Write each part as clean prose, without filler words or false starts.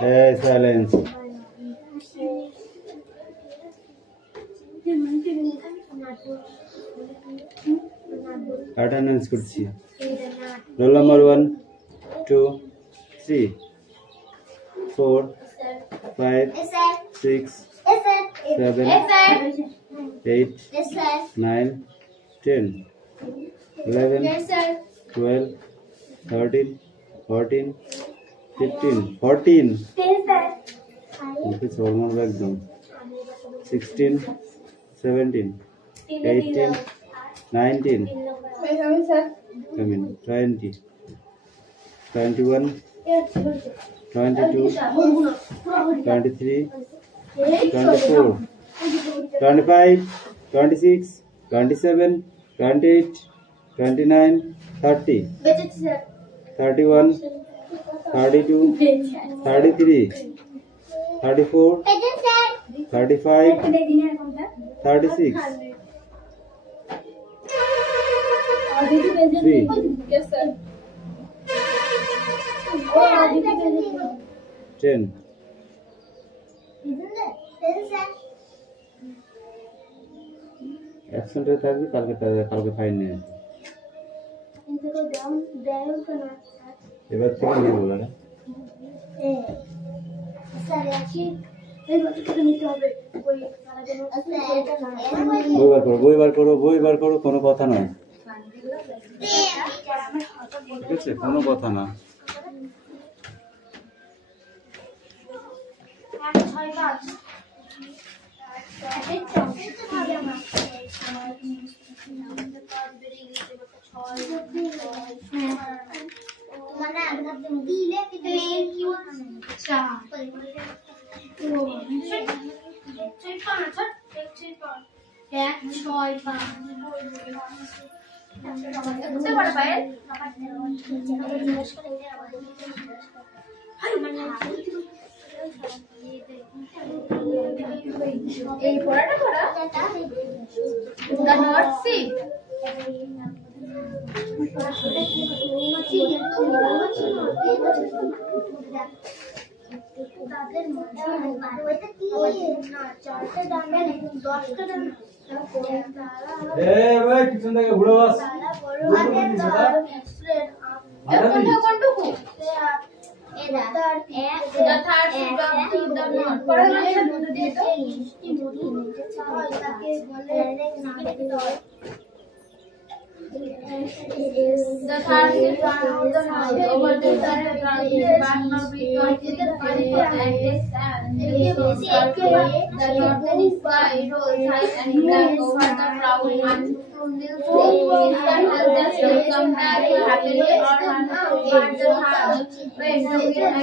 Hey, silence. Attendance kursi. Roll number 1, 2, 3, 4, 5, 6, 7, 8, 9, 10, 11, 12, 13, 14, 15, 14. It's almost like them. 16, 17, 18, 19, 20, 21, 22, 23, 24, 25, 26, 27, 28, 29, 30, 31, 32, 33, 34, 35, 36, 3. Yes, sir. 10. Absent রে থাকবি কালকে fine নিয়ে আসবি। এবার থেকে নিয়ে বলো না বই বার করো কোনো কথা নয়, ঠিক আছে? কোনো কথা না। এই পড়াটা পড়া দা নট সি ভাই কিচেন থেকে ঘুরে বাস কোনটুকু The third is one of the most over the third but not because it is funny for actors and the northern sky rolls high and black over the proud and come back happily or unhappily the heart when the wind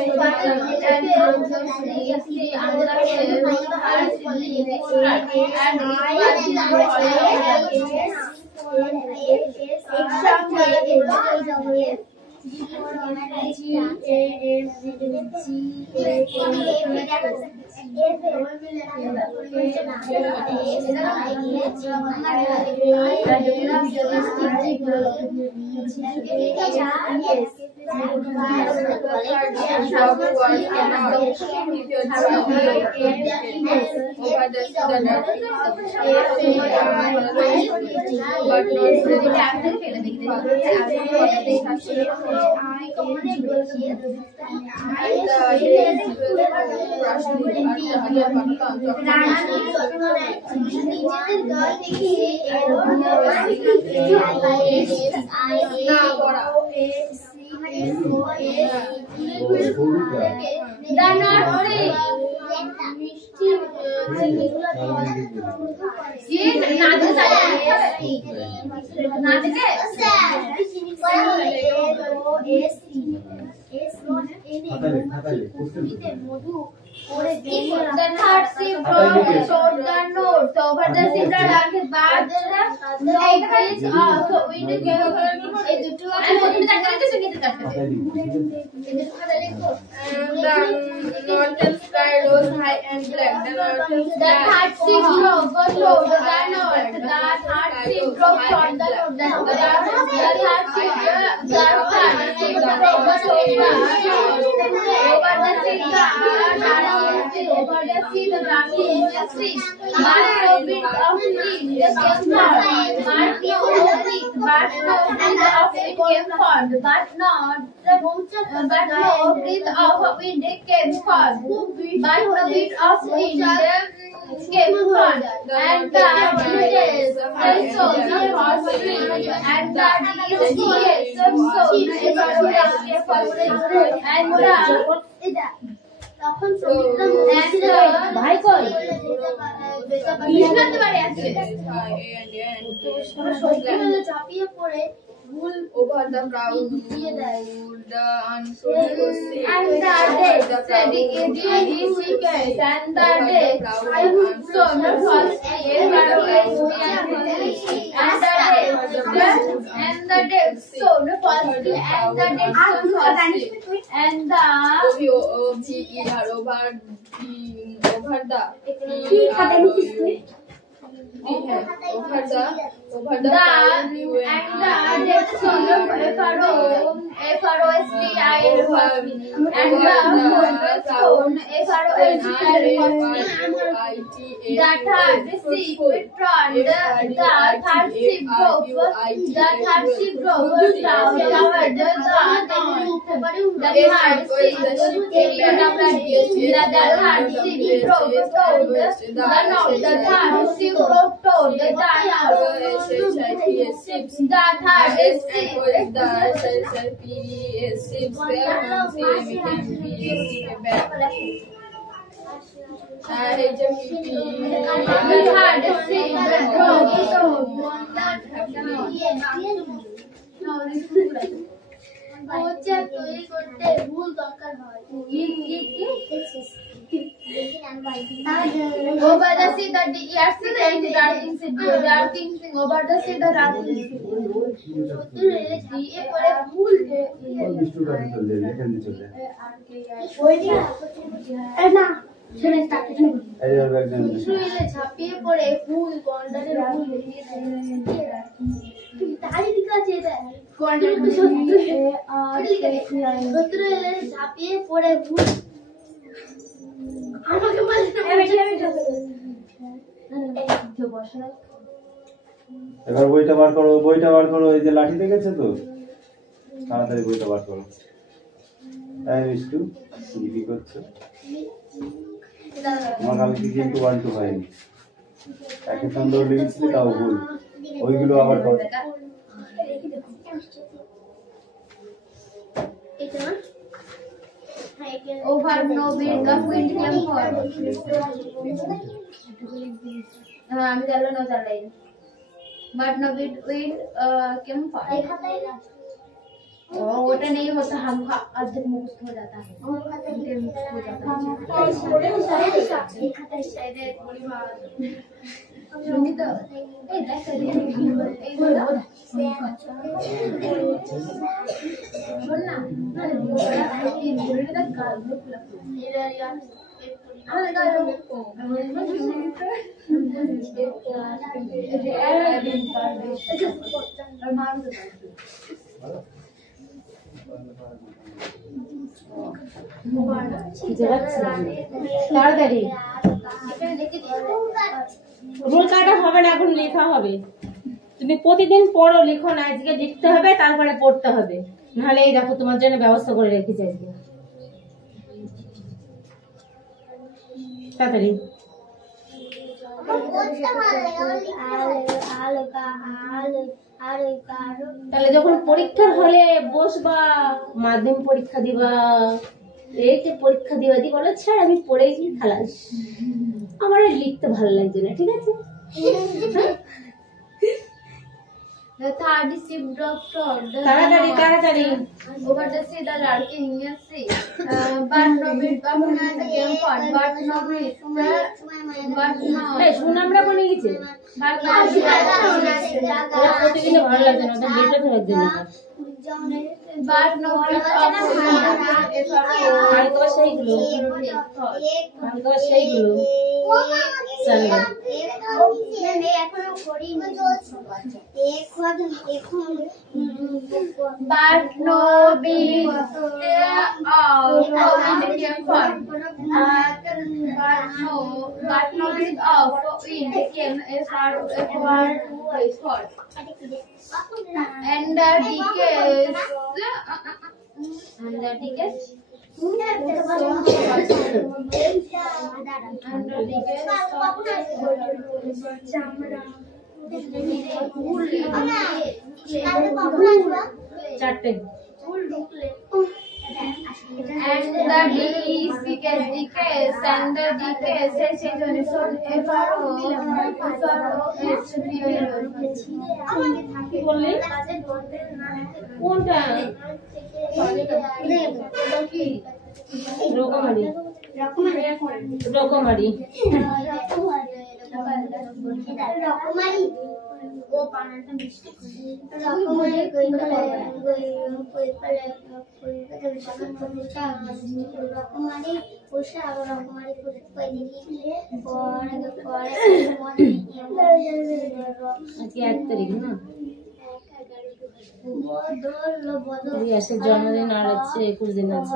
and the see under the heart and The nursery. ये नाच के नाच के The third sheep showed the note over the zebra line but the increase also wind gave the northern sky rose high and black. The third sheep broke the north. The third sheep broke from the north. The third sheep broke over the sea. Over the sea, the branches in the sea. But no bit of wind came forth. But no bit of wind came forth. But no breath of wind came forth. But no bit of wind came forth. And the trees also the first tree. And the trees also and the তখন ভাই কই বিষ্ণান্ত বাড়ি আছে চাপিয়ে পড়ে ভুল over the crowd দিয়ে দেয় the unsuccessful and the day said the idiot is wicked and the day I would so the first year and the day so the first and the day and the over the তৈরি করতে ভুল দরকার হয় over the sea the years and darting over the sea the darting দিয়ে পরে ভুল বিষ্ণুটা চল দে এখানে চল দে না ছেড়ে স্টার্ট করে এই আর একদম শুইলে ঝাঁপিয়ে পড়ে ভুল গন্ডারে ভুল লিখে দেয় তাই দিকে আছে এটা গন্ডারে তো সত্য এলে ঝাঁপিয়ে পড়ে ভুল আমাকে এবার বইটা বার করো এই যে লাঠি দেখেছো তো তাড়াতাড়ি বইটা বার করো তাই বিষ্টু কি করছো আমার কালকে কিন্তু 1 2 হয়নি একে সুন্দর লিখছি তাও ভুল ওইগুলো আবার করো এটা over no bit of wind came forth আমি জানলো না জানলাই but no bit wind came forth ওটা नहीं होता हम अर्धक मुक्त हो जाता है सुनी तो सुन ना তাড়াতাড়ি রুল কাটা হবে না, এখন লেখা হবে। তুমি প্রতিদিন পড়ো, লিখো না, আজকে লিখতে হবে তারপরে পড়তে হবে, নাহলে এই দেখো তোমার জন্য ব্যবস্থা করে রেখেছি আজকে। তাড়াতাড়ি তাহলে যখন পরীক্ষার হলে বসবা, মাধ্যমিক পরীক্ষা দিবা, এই যে পরীক্ষা দিয়ে দি বলো স্যার আমি পড়েছি খালাস, আমার আর লিখতে ভালো লাগছে না, ঠিক আছে? The third is ship doctor. তাড়াতাড়ি তাড়াতাড়ি। Over the sea, the lark in the sea. But no bit of man came forth. But no bit. But no. এই সুনামরা বনে গেছে, But no. ওরা প্রতিদিনে ভালো লাগছে না, ওটা লেটে থাকার জন্য। But no bit of আর তো সেইগুলো, আর তো সেইগুলো চলো। But no bit of wind came forth. But no bit of wind came forth. And the decades. And the decades. চারটে। And the decays and the decays কি বললি? কোনটা? রকমারি, রকমারি। আজকে 1 তারিখ না? রিয়াসের জন্মদিন আর হচ্ছে 21 দিন আছে।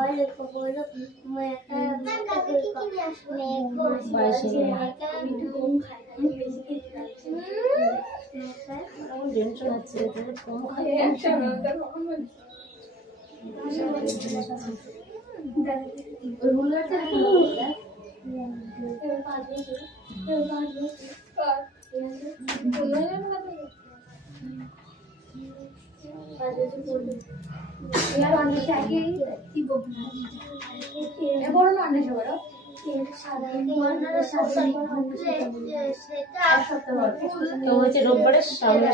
22 টেনশন আছে, কম খাই। তো হচ্ছে রোববারের সামনে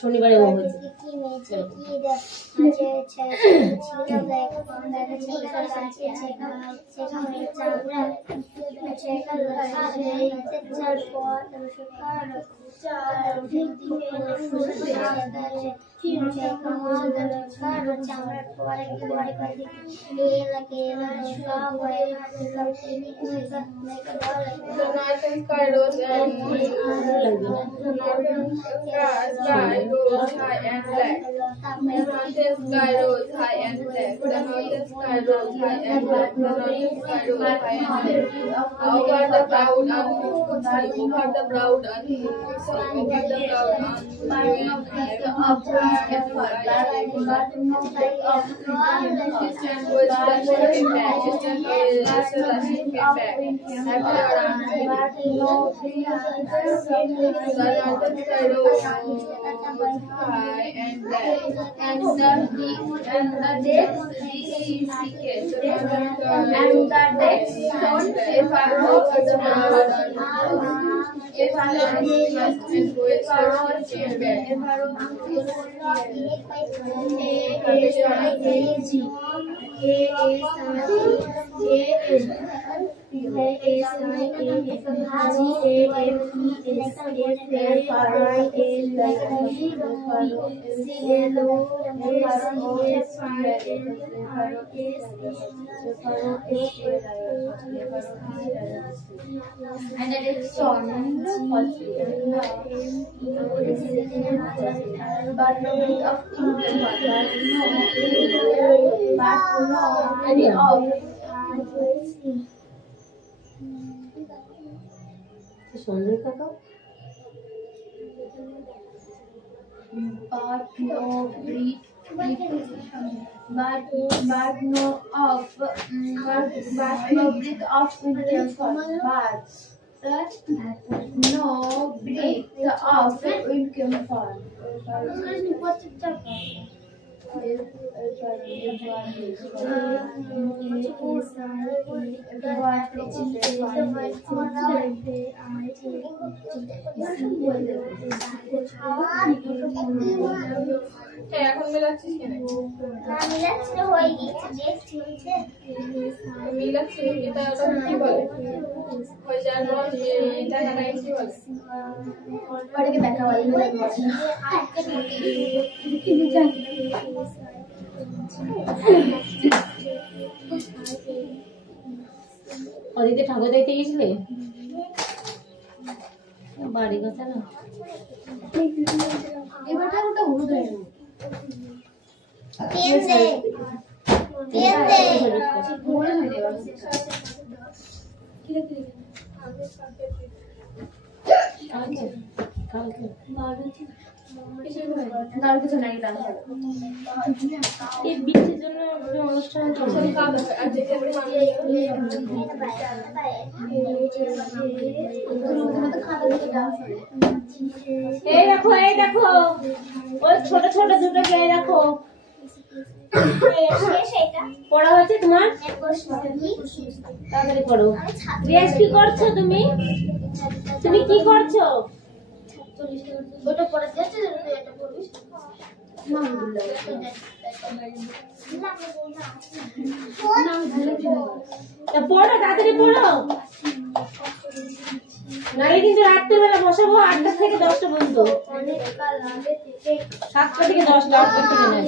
শনিবারে ও হয়েছে। And it is song. But no bit of সুন্দর কথা। but no breed, but no of but no breed of Indian form, but no breed of Indian form. এখন মেলাচ্ছিস কেন? মিলাচ্ছি হয়ে গেছে, মিলাচ্ছি এটা কি বলে? ওই যার বল এটা লাগাই কি বলে? ওটাকে দেখা বলে মিলাচ্ছি না। ওদিকে ঠাকুর দেখতে গেছিলে? বাড়ি কথা না এবার ঠাকুরটা হলুদ হয়ে গেল। এই বৃষ্টির জন্য অনুষ্ঠান এই দেখো ওই ছোট ছোট দুটো কে দেখো পড়া হচ্ছে তোমার তাড়াতাড়ি পড়ো। রিয়াজ কি করছো তুমি? তুমি কি করছো? ওটা পড়া যাচ্ছে না, তুই এটা পড়বি পড়ো তাড়াতাড়ি পড়ো, নাহলে কিন্তু রাত্রিবেলা বসাবো 8টা থেকে 10টা পর্যন্ত। 7টা থেকে 10টা 8টা থেকে নয়।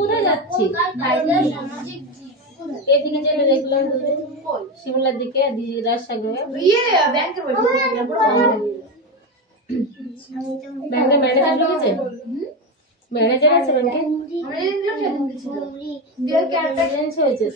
কোথায় যাচ্ছি? এদিকে চলে দেখলাম শিমলার দিকে রাজসাগরে ব্যাংকের ম্যানেজার ঢুকেছে, ম্যানেজার আছে ব্যাংকে চেঞ্জ হয়েছে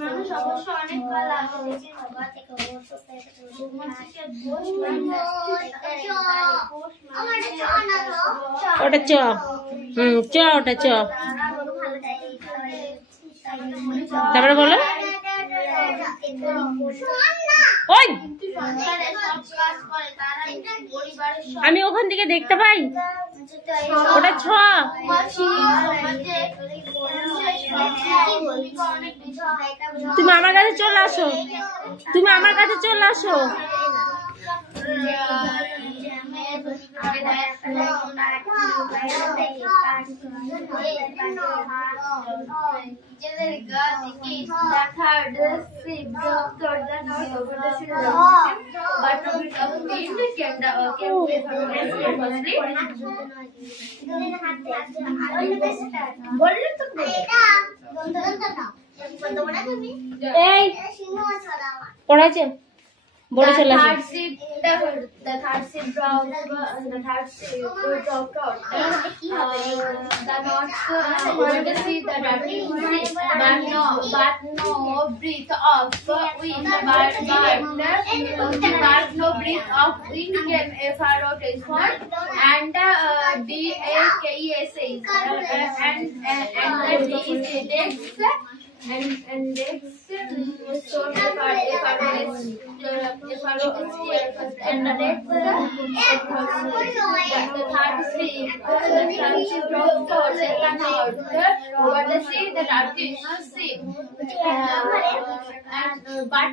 মানুষ অবশ্য অনেক কাল আগে ওটা চ চ ওটা চ তারপরে বলো ওই আমি ওখান থেকে দেখতে পাই ওটা ছ। তুমি আমার কাছে চলে আসো, তুমি আমার কাছে চলে আসো। এই পড়াইছে বড় চলে আসে The third ship dropped. The not could see the dirty sea, but no breath of wind, but no breath of wind came a far out effort, and the DAKES and the DEX and next showed the and the next the third ship dropped towards the north over the sea, the Turkish sea, but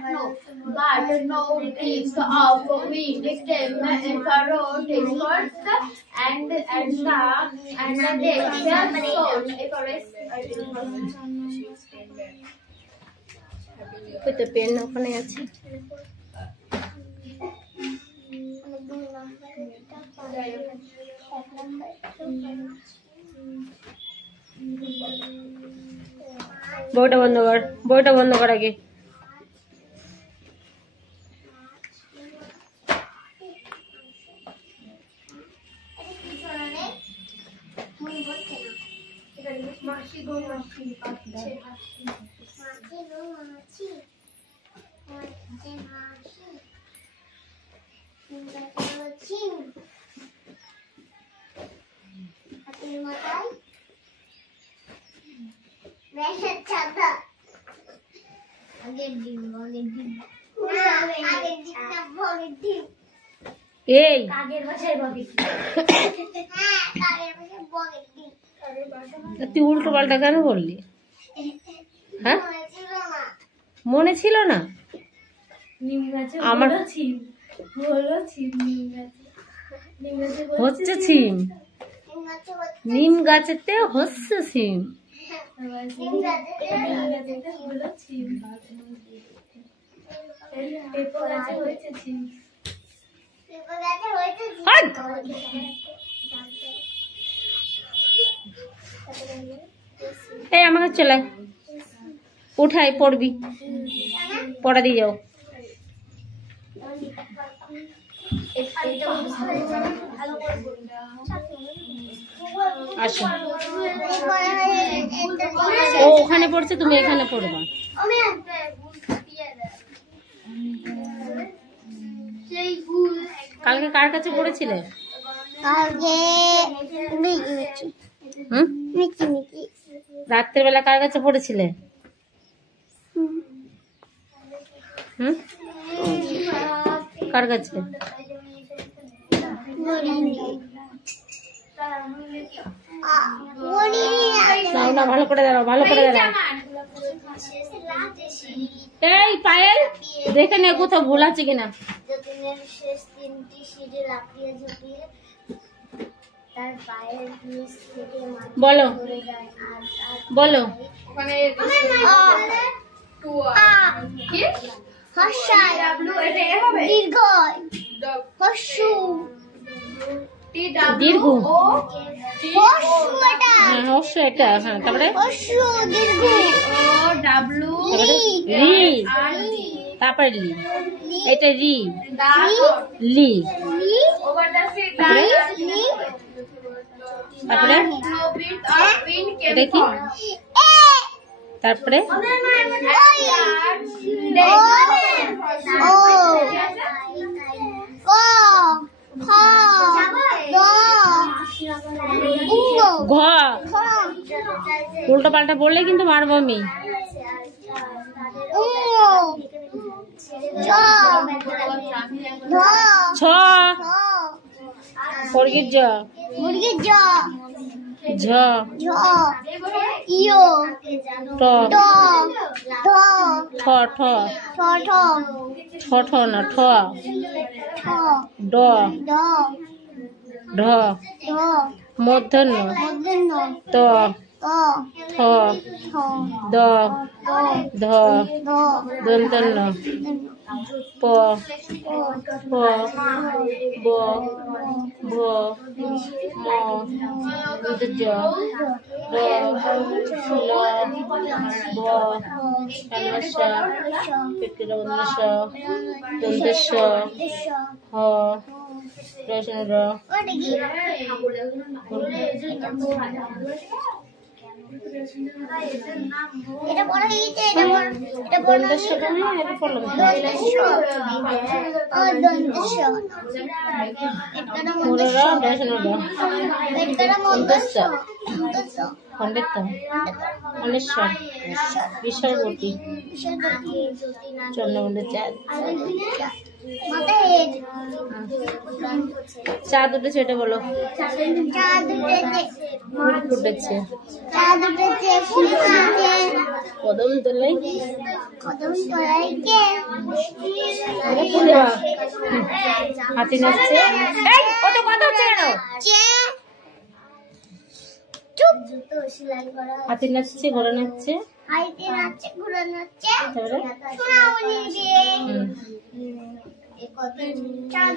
no breath of wind came furrowed towards and the decks showed a forest. কইতে pen ওখানে আছে বইটা বন্ধ কর আগে এই তুই উল্টো পাল্টা কেন বললি হ্যাঁ মনে ছিল না আমার হচ্ছে ছিম নিম গাছেতে হচ্ছে ছিম এই আমাকে চলে উঠাই পড়বি পড়া দিয়ে যাও আসো ও ওখানে পড়ছে তুমি এখানে পড়বা কালকে কার কাছে পড়েছিলে রাত্রের বেলা কার কাছে পড়েছিলে কার কাছে না ভালো করে দাঁড়াও এই পায়েল দেখে নে কোথাও ভুল আছে কিনা বলো দীর্ঘ এটা হ্যাঁ তারপরে তারপরে লি এটা রি লি তারপরে এটা কি তারপরে ঘ উল্টো পাল্টা বললে কিন্তু মারবো আমি ছ মুরগির জ ঝ ট ঠ ঠ ঠ ঠ না ঠ ড ঢ মূর্ধন্য ত থ দ ধ দন্তন্য প ফ ব ভ ম জ র ল ভ কালস্য পেট্রোলস্য দন্তস্য হ রসন র এটা পড়া হয়েছে, এটা পড়া দন্তস্য মানে এটা পড়লাম তো। পুরো র রসন র খণ্ডিত অনেশ্বর বিশ্ববতী চন্দ্রমন্দির চাঁদ উঠেছে, এটা বলো। ফুল ফুটেছে, কদম তোলাই হাতি নাচছে। কত কথা হচ্ছে কেন? হাতি নাচছে, ঘোড়া নাচছে,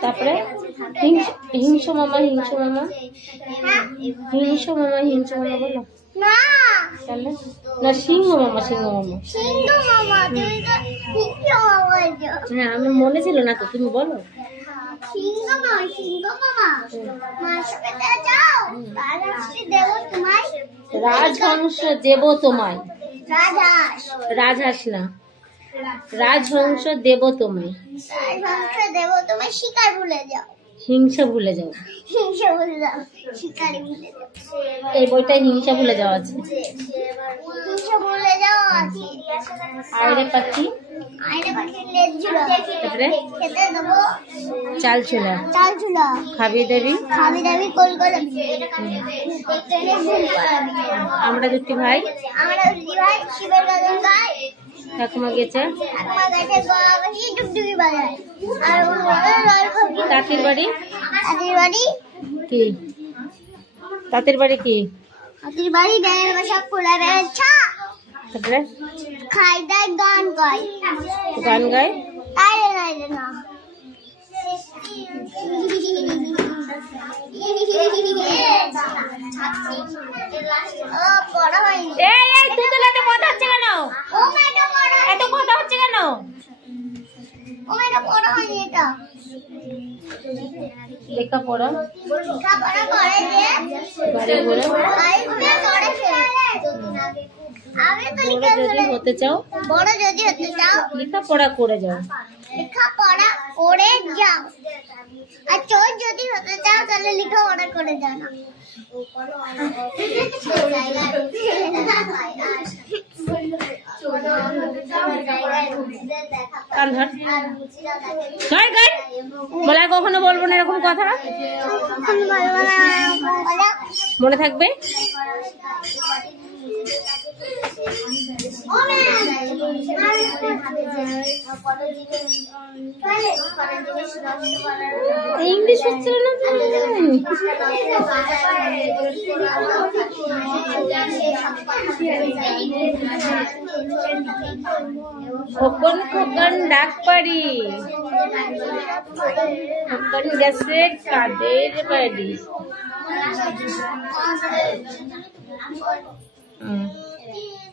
তারপরে হিংস মামা বলো তাহলে না সিংহ মামা হ্যাঁ আমি মনে ছিল না তো, তুমি বলো। রাজহংস দেব তোমায়, রাজহাঁস না, রাজহংস দেব তোমায়, শিকার ভুলে যাও, হিংসা ভুলে যাও। হিংসা ভুলে যাও, শিকারি ভুলে যাও। এই বইটা হিংসা ভুলে যাওয়া আছে। হিংসা ভুলে যাও আছে। আইরে পাখি, তারপরে খেতে দেবো চাল ছোলা, খাবি দেবী কোল করাবি, আমরা দুটি ভাই শিবের গাজন গাই, ঠাকুমা গেছে ডুবডুবি বাজায়। আর তাঁতির বাড়ি কি, তাঁতির বাড়ি ড্যানের বাসা খোলা বেড়াচ্ছা, তারপরে খাই দেয় গান গায় তাইরে না পড়া হয়নি। কথা হচ্ছে কেন? এত কথা হচ্ছে কেন? পড়া হয়নি। এটা লেখাপড়া করে যে বাড়ি ঘুরে যদি হতে চাও, বড় যদি হতে চাও লেখাপড়া করে যাও, লেখাপড়া করে যাও। আর চোর যদি হতে চাও তাহলে লেখাপড়া করে যাও না। বলে কখনো বলবো না এরকম কথা, মনে থাকবে। ইংলিশ হচ্ছে না খোকন ডাক পারি, খোকন গেছে কাদের বাড়ি।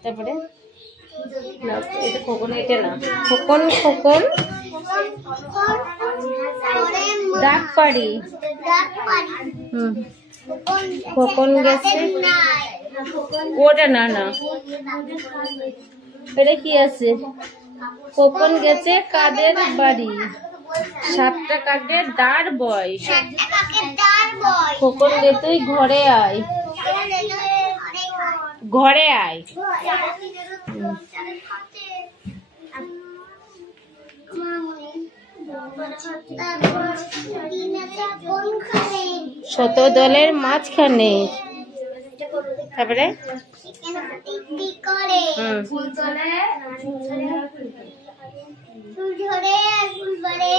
তারপরে না এটা খোকন, এটা না খোকন ডাক পারি। খোকন গেছে, ওটা না এটা কি আছে? খোকন গেছে কাদের বাড়ি, 7টা কাকের দাঁড় বয়। খোকন গে তুই ঘরে আয়, ঘরে আয়। শত দলের মাঝখানে, তারপরে ফুল ঝরে আর ফুল বাড়ে।